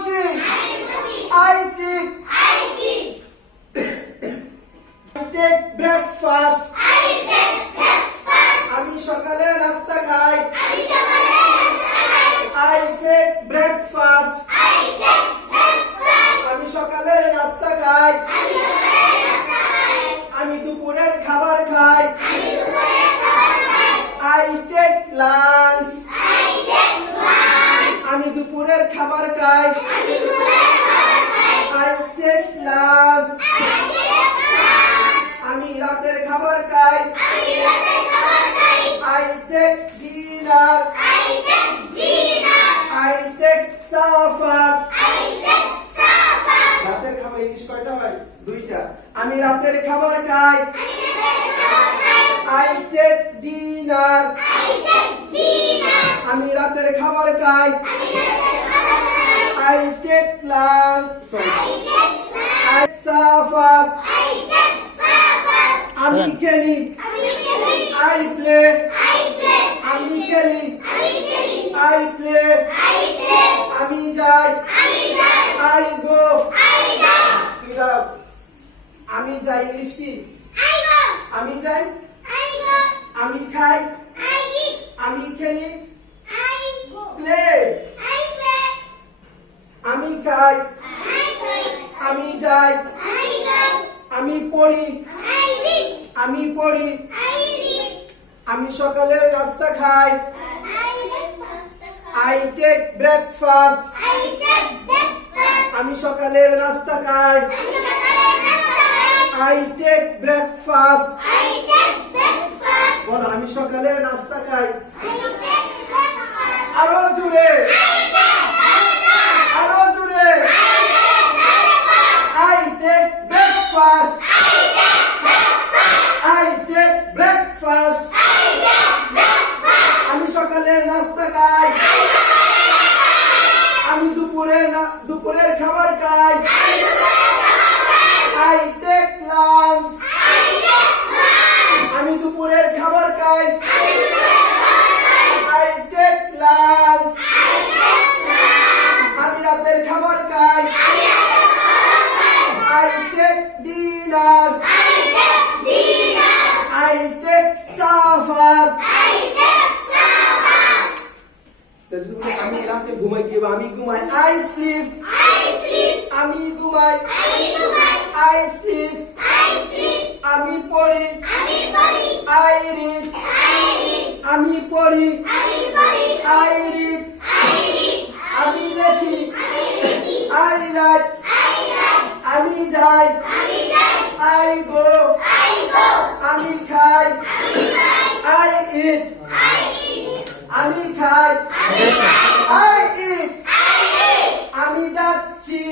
বসি I sit I take breakfast আমি সকালে নাস্তা খাই I take breakfast আমি সকালে নাস্তা খাই আমি দুপুরের খাবার খাই I take lunch আমি দুপুরের খাবার খাই I take lunch আমি রাতের খাবার খাই I take dinner I take supper রাতের খাবার ইংলিশ কয়টা হয় দুইটা আমি রাতের খাবার খাই I take dinner আমি রাতের খাবার খাই I take lunch I supper আমি খেলি I play আমি খেলি I play আমি যাই I go আমি যাই ইংলিশ কি আমি যাই আমি খাই আমি খেলি play আমি খাই আমি যাই আমি পড়ি আমি পড়ি আমি সকালের নাস্তা খাই I take breakfast আমি সকালের নাস্তা খাই I take breakfast বলো আমি সকালের নাস্তা খাই আরো জোরে আরো জোরে I take breakfast I take breakfast আমি সকালের নাস্তা খাই আমি দুপুরের খাবার খাই I take lunch আমি দুপুরের খাবার খাই I take lunch আমি রাতের খাবার খাই I take dinner I take supper আমি রাতে ঘুমাই কি আমি ঘুমাই I sleep আমি ঘুমাই I sleep আমি পড়ি I read আমি পড়ি I read আমি লেখি I write আমি যাই I go আমি খাই I eat আমি খাই I eat আমি যাচ্ছি